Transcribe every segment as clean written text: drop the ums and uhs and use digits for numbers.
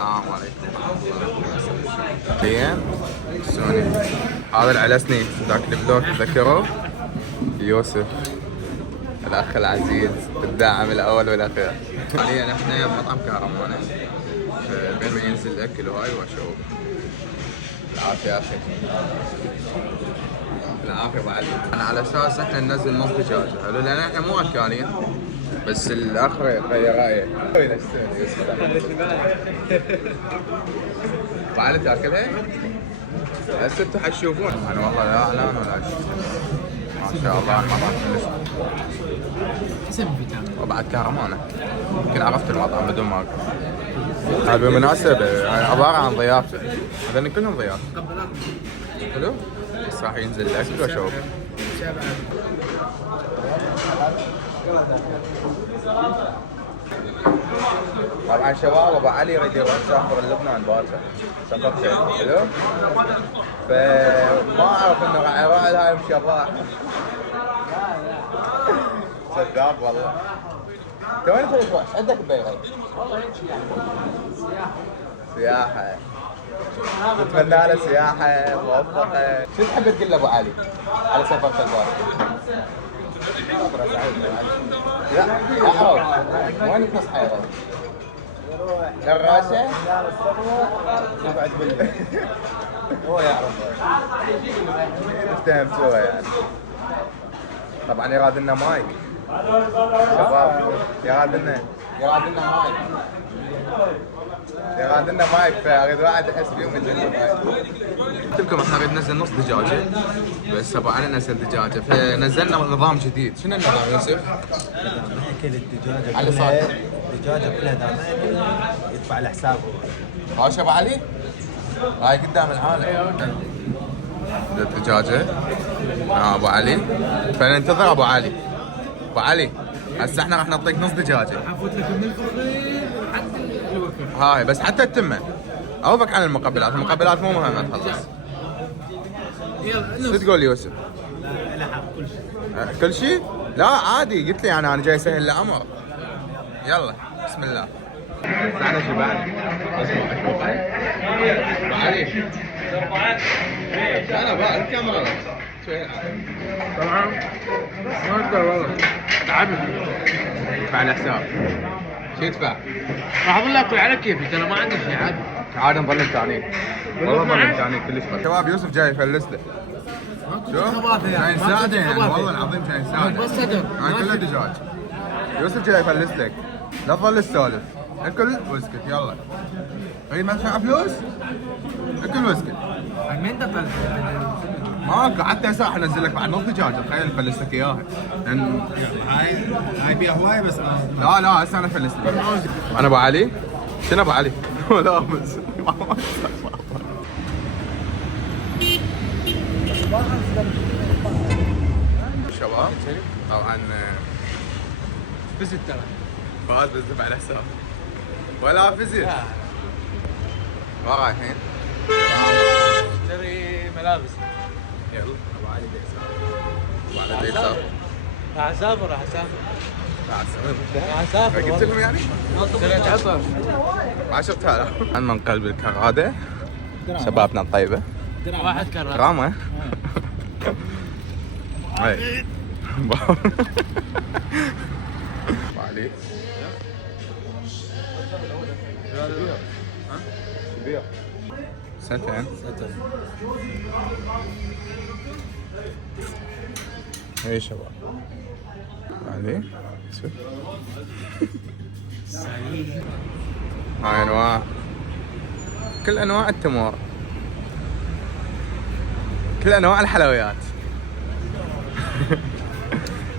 السلام عليكم ورحمة الله وبركاته. زين؟ سوني. هذا العلسني ذاك الفلوج تذكره؟ يوسف الأخ العزيز الداعم الأول والأخير. حاليا احنا بمطعم كهرمانة بين ما ينزل الأكل وهاي وأشوف. العافية يا أخي. العافية أبو علي. أنا على أساس احنا ننزل نص دجاجة، حلو؟ لأن احنا مو أكالين. بس الأخ غير رأيه. ليش سوني يوسف؟ أبو علي تاكلها؟ هسه انتوا حتشوفون. انا والله لا اعلان ولا شيء. ما شاء الله المطعم كلش. اسم فيتامين وبعد كهرمانة. يمكن عرفت المطعم بدون ما اقول. بالمناسبة عبارة عن ضيافة. هذول كلهم ضيافة. حلو؟ بس راح ينزل الاكل واشوف. طبعا شباب ابو علي يريد يروح يسافر لبنان باكر. سافرت حلو؟ فما اعرف انه راح يروح لهاي مشباح. كذاب والله. انت وين تبي تروح؟ ايش عندك ببيروت؟ والله هيك سياحة. نتمنى له سياحة موفقة. شو تحب تقول لابو علي على سفرة الباكر؟ لا يعرف وين تصحى يروح؟ دراجة؟ لا الصبح يقعد بالليل. هو يعرف. افتهمتوها يعني. طبعا يراد لنا مايك. شباب يراد لنا مايك. يراد لنا مايك فاريد واحد يحس فيهم ينزل مايك. قلت لكم احنا نريد ننزل نص دجاجة بس ابو علي نزل دجاجة فنزلنا نظام جديد. شنو النظام يوسف؟ اكل الدجاجة علي كلها صار. الدجاجة كلها دام يدفع له حسابه. هاش ابو علي؟ هاي قدام العالم. الدجاجة ابو علي فننتظر ابو علي. ابو علي هسه احنا راح نعطيك نص دجاجة. حفوت لك من الفخذين حتى الوكل. هاي بس حتى التمة. عوفك عن المقبلات، المقبلات مو مهمة تخلص. يلا شو تقول يوسف؟ لا حق كل شيء. كل شيء؟ لا عادي قلت لي انا جاي اسهل الامر. يلا بسم الله. انا شو بعد؟ ابو علي انا بقى الكاميرا شوي طبعا ما اقدر والله تعبني. ادفع الحساب. شو يدفع؟ راح اقول لك على كيفي ترى ما عندي شيء عادي. عاد نظل نتعنيك. والله نظل نتعنيك كلش بس. شباب يوسف جاي يفلس له. شو؟ جاي نساعده يعني والله العظيم جاي نساعده. بس صدق. انا كله دجاج. يوسف جاي يفلس لك. لا تظل تسولف. اكل واسكت يلا. تريد ما تدفع فلوس؟ اكل واسكت. من دخل؟ ماكو حتى هسه راح انزل لك بعد نص دجاجه تخيل افلس لك اياها. لان هاي فيها هواي بس لا هسه انا افلس لك. انا ابو علي؟ شنو ابو علي؟ ولا امس. شباب طبعا فزت ترى. فهد بس دفع على حساب ولا فزت. وين رايحين؟ اشتري ملابس. يلا ابو علي ابو علي يسافر. راح اسافر راح اسافر قلت لهم يعني؟ اشتريت عطر 10,000 من قلب الكرادة. شبابنا الطيبة. واحد كرر. كرامة. اي ابو علي بيع سنتين. اي شباب علي شوف. هاي انواع كل انواع التمور، كل انواع الحلويات.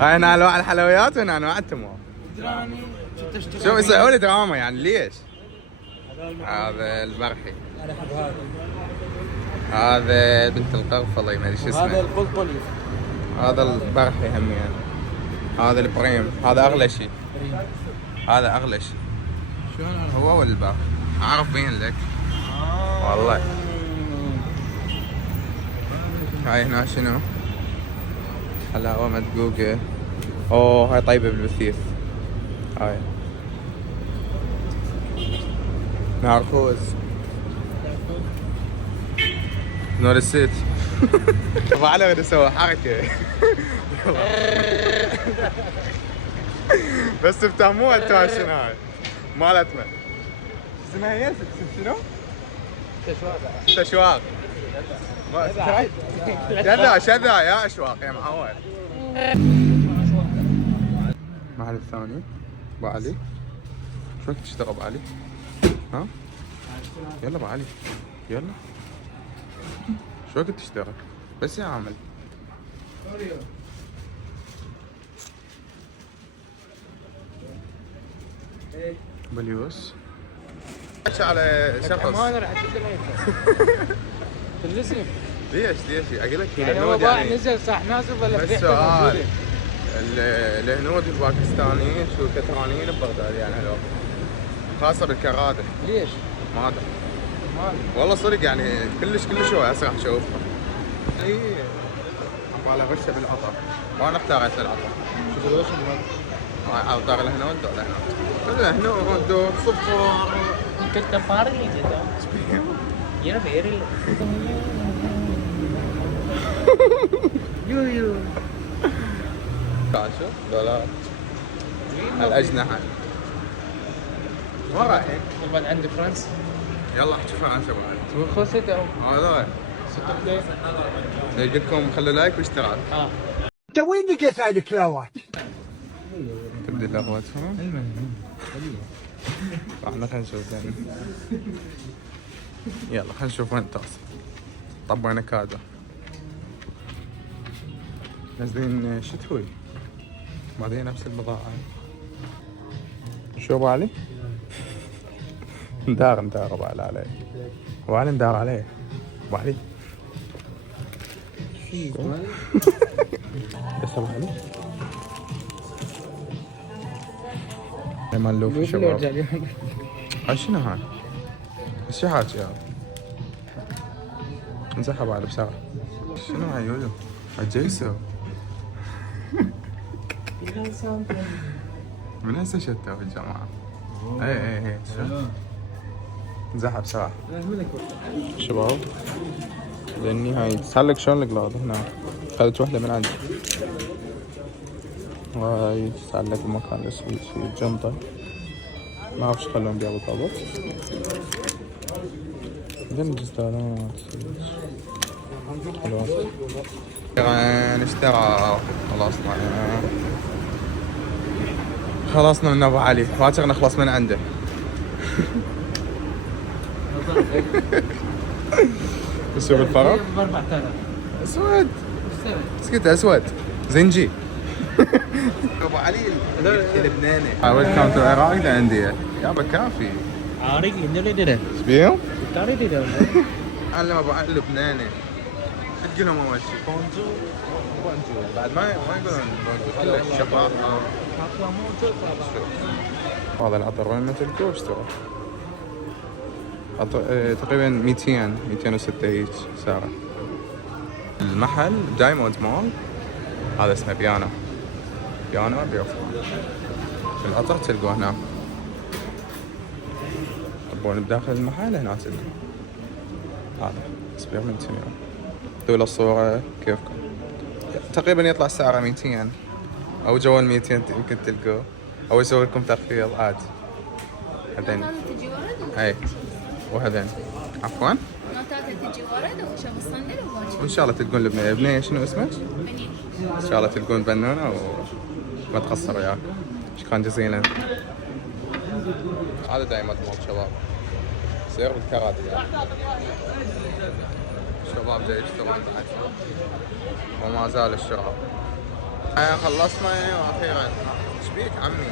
هاي هنا انواع الحلويات وهنا انواع التمور. شوف يسووا لي دراما يعني ليش؟ هذا البرحي. انا احب هذا. هذا بنت القرفلي ما ادري شو اسمه. هذا القلقلي. هذا البرحي هم يعني. هذا البريم، هذا اغلى شيء. هذا اغلى شيء. شلون هو ولا البرحي؟ عارف بين لك. والله. هاي هنا شنو؟ حلاوة مدقوقة. اوه هاي طيبة بالبثيث. هاي ناركوز نور السيت. ابو علي بده يسوي حركه. بس افتهموها انتوا شنو هاي مالتنا اسمها هي شنو؟ تشواق. شذا يا اشواق يا معود. المحل الثاني ابو علي. شو وقت تشتغل ابو علي؟ ها؟ يلا ابو علي يلا. شو وقت تشتغل؟ بس يا عامل. بليوس. احكي على شخص. ما راح الاسم. ليش اقول لك يعني هو باع نزل صح نازل ولا بس سؤال. الهنود الباكستانيين شو كثرانيين ببغداد يعني هلو خاصة بالكرادة. ليش؟ ما ادري. والله صدق يعني كلش هو هسه راح اشوفها. اي عبالي غشه بالعطر وانا اختاريت العطر. شوف الوش عطر الهنود ولا الهنود صفار. Kita parli gitu. Iya beri. يو شوف دولار الأجنحة وين رايحين؟ طبعا عند فرنسا يلا احكي فرنسا بعد. شو خلصته؟ هذا يقول لكم خلوا لايك واشتراك. انت وينك يا سعد كلاوات؟ تبدي اللغوات فهم؟ احنا خلينا نشوف يعني. يلا خلينا نشوف وين تصل. طبينا كادو نازلين شتوي بعدين نفس البضاعة. شو ابو علي؟ ندار ابو علي عليه. ابو علي ندار عليه. ابو علي بس ابو علي لما نلوف الشباب. هاي شنو هاي؟ ايش حاكي هذا؟ انسحب على بسرعة. شنو هاي يولو؟ هاي جيسو. من هسه شتوا في الجماعة. اي شو؟ انسحب بسرعة. شباب لاني هاي تسلك شلون القلاض هنا. خذت وحدة من عندي. وهاي تسلك المكان الاسود في الجنطة. ما اعرف ايش خلون بيها بالضبط. عندنا جزدانات حلوات. نشترى خلصنا من ابو علي. باكر نخلص من عنده. شوف الفرق ب 4000 اسود. اسكت اسود زنجي. ابو علي لبناني. حاولت كاونتر عراقي عندي يابا كافي. عارق اللي ده ايش بيهم؟ تعرف ده علم ابو علي لبناني. تقول لهم اول شيء بونجو بعد ما يقولون بونجو كله شباب. هذا العطر وين ما تلقوه اشترى. تقريبا 206 هيك سعره. المحل دايموند مول هذا اسمه بيانا بيوفر. العطر تلقوه هنا. تبون بداخل المحل هنا تلقوه. هذا سبيرمنت يورو. دول الصورة كيفكم. تقريبا يطلع سعره 200 او جوا 200 يمكن تلقوه او يسوي لكم تخفيض عادي. هذين اي وهذين عفوا نوتات تجي ورد وشاب الصندل وبوجه. وان شاء الله تلقون لبنانية. بنية شنو اسمك؟ منين؟ ان شاء الله تلقون بنونة وما تقصر وياك. شكرا جزيلا. هذا دايما مول شباب سير بالكرات الشباب جاي يشتغلون بعد وما زال الشغل. خلصنا واخيرا. ايش بيك عمي؟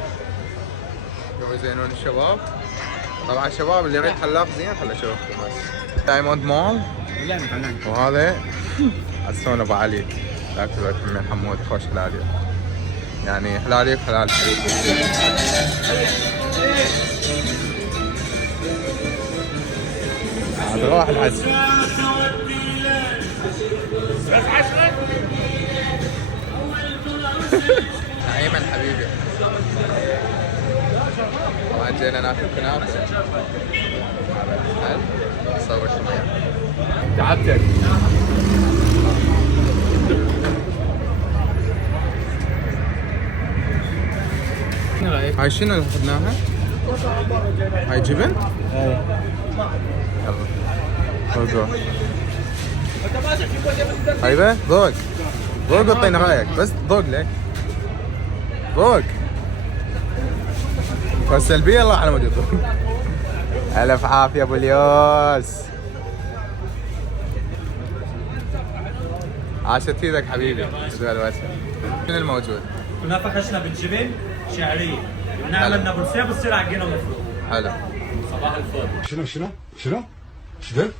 شوفوا يزينون الشباب. طبعا الشباب اللي يريد حلاق زين خليه يشوفكم بس. دايموند مول وهذا عسون ابو علي ذاك الوقت من حمود خوش هلالي يعني هلالي بحلال. عاد راح الحج. ايمن حبيبي طبعا جينا ناكل كنافة. هل نصور شوية. تعبتك. هاي شنو اللي اخذناها؟ هاي جبن؟ ايه يلا هايبه ذوق ذوق اعطينا رايك بس ذوق لك ذوق والسلبيه الله على ما تذوق. الف عافيه ابو اليوس عاشت ايدك حبيبي تدوي الوجه. شنو الموجود؟ كنافه خشنه بالجبن شعريه ونعمل نابلسيه بتصير عجينه مفرومه. حلو. صباح الفل. شنو؟ شنو؟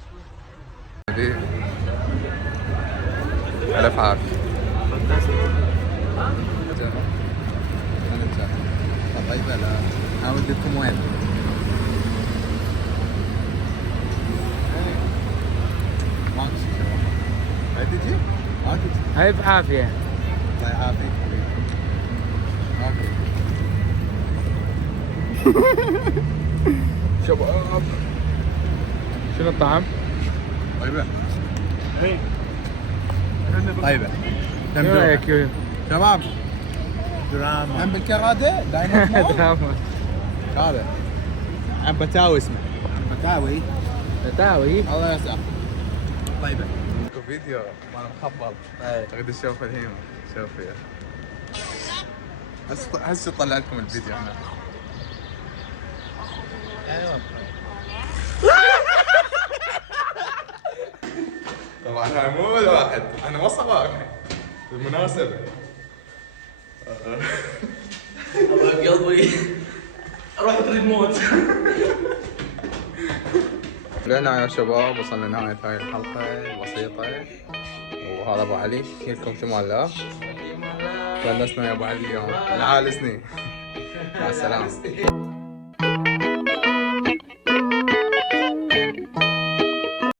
حبيبي الف عافيه. طيب لا انا وديكم وين؟ ما تجي؟ ما تجي؟ هاي بعافية. الله يعافيك حبيبي. اوكي. شباب شنو الطعم؟ طيبة. طيبة. كم شو رايك دراهم؟ يو؟ شباب دراما. عم بالكرادة داينامو. دراما. هذا عم بتاوي اسمه. بتاوي فتاوي. الله يسعدك. طيبة. فيديو مال مخبل. تريد تشوف الحين شوف يا. هسه طلع لكم الفيديو هنا. طبعا هاي مو اول واحد انا ما صغار بالمناسبة. الله قلبي روح تريد موت. لنا يا شباب وصلنا لنهاية هاي الحلقة البسيطة وهذا ابو علي يحكي لكم شو الله. ونسنا يا ابو علي اليوم العال سنين. مع السلامة.